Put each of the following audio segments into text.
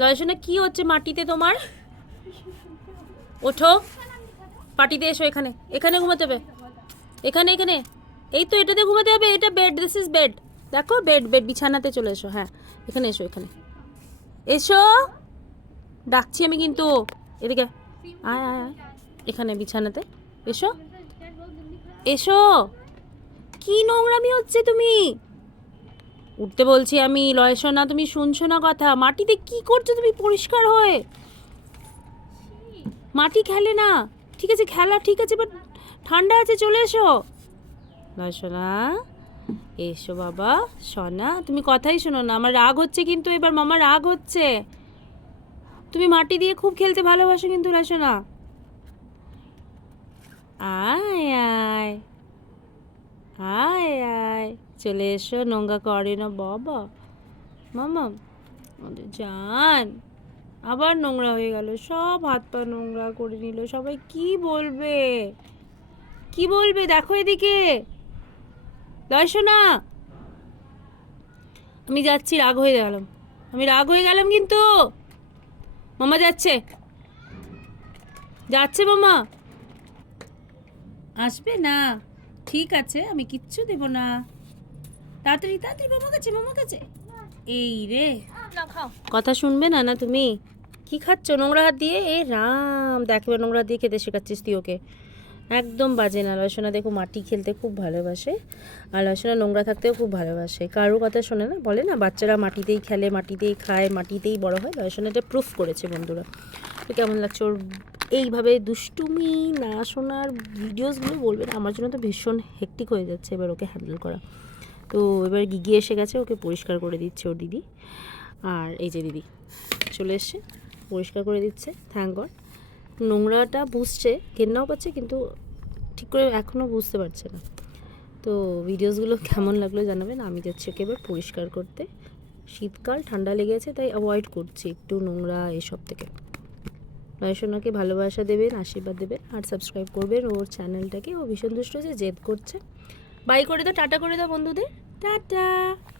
লয়সোনা কি হচ্ছে মাটিতে তোমার? ওঠো, পাটিতে এসো। এখানে এখানে ঘুমাতে হবে। এখানে এখানে এই তো এটাতে ঘুমাতে হবে। এটা বেড, দিস ইজ বেড। দেখো বেড, বেড বিছানাতে চলে এসো। হ্যাঁ এখানে এসো, এখানে এসো, ডাকছি আমি কিন্তু। এদিকে আয় আয় আয়, এখানে বিছানাতে এসো এসো। কি নোংরামি হচ্ছে, তুমি উঠতে বলছি আমি। লয়সোনা তুমি শুনছো না কথা? মাটিতে কি করছো তুমি পরিষ্কার হয়ে? মাটি খেলে না, ঠিক আছে খেলা ঠিক আছে, বাট ঠান্ডা আছে, চলে এসো। লয়সোনা এসো বাবা। সোনা তুমি কথাই শোনো না, আমার রাগ হচ্ছে কিন্তু এবার, মামা রাগ হচ্ছে। তুমি মাটি দিয়ে খুব খেলতে ভালোবাসো কিন্তু লয়সোনা। আয় আয় আয় আয়, চলে এসো, নোংরা করে না বাবা। মামা জান, আবার নোংরা হয়ে গেল, সব হাত পা নোংরা করে নিল। সবাই কি বলবে, কি বলবে? দেখো এদিকে লয়সোনা, আমি যাচ্ছি, রাগ হয়ে গেলাম, আমি রাগ হয়ে গেলাম কিন্তু। মামা যাচ্ছে, যাচ্ছে মামা। আসবে না, ঠিক আছে, আমি কিচ্ছু দেব না। তাড়াতাড়ি তাড়াতাড়ি মামা কাছে, মামা কাছে। এই রে, কথা শুনবে না না তুমি? কি খাচ্ছ নোংরা হাত দিয়ে? এ রাম, দেখবে নোংরা দিয়ে খেতে শেখাচ্ছিস তুই ওকে? একদম বাজে না। লয়সোনা দেখো মাটি খেলতে খুব ভালোবাসে, আর লয়সোনা নোংরা থাকতেও খুব ভালোবাসে। কারো কথা শোনে না, বলে না বাচ্চারা মাটিতেই খেলে, মাটিতেই খায়, মাটিতেই বড় হয়। লয়সোনা এটা প্রুফ করেছে বন্ধুরা। তো কেমন লাগছে ওর এইভাবে দুষ্টুমি না শোনার ভিডিওসগুলো? বলবেন, আমার জন্য তো ভীষণ হেক্টিক হয়ে যাচ্ছে এবার ওকে হ্যান্ডেল করা। তো এবার গিগি এসে গেছে, ওকে পরিষ্কার করে দিচ্ছে ওর দিদি। আর এই যে দিদি চলে এসছে, পরিষ্কার করে দিচ্ছে। Thank god. নোংরাটা বুঝছে, ঘেন্নাও পাচ্ছে, কিন্তু ঠিক করে এখনও বুঝতে পারছে না। তো ভিডিওসগুলো কেমন লাগলো জানাবেন। আমি যাচ্ছি ওকে এবার পরিষ্কার করতে। শীতকাল, ঠান্ডা লেগেছে, তাই অ্যাভয়েড করছি একটু নোংরা এসব থেকে। লয়সোনাকে ভালোবাসা দেবেন, আশীর্বাদ দেবেন, আর সাবস্ক্রাইব করবেন ওর চ্যানেলটাকে। ও ভীষণ দুষ্ট হচ্ছে, জেদ করছে। বাই করে দাও, টাটা করে দাও বন্ধুদের। টাটা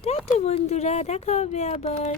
টাটা বন্ধুরা, দেখা হবে আবার।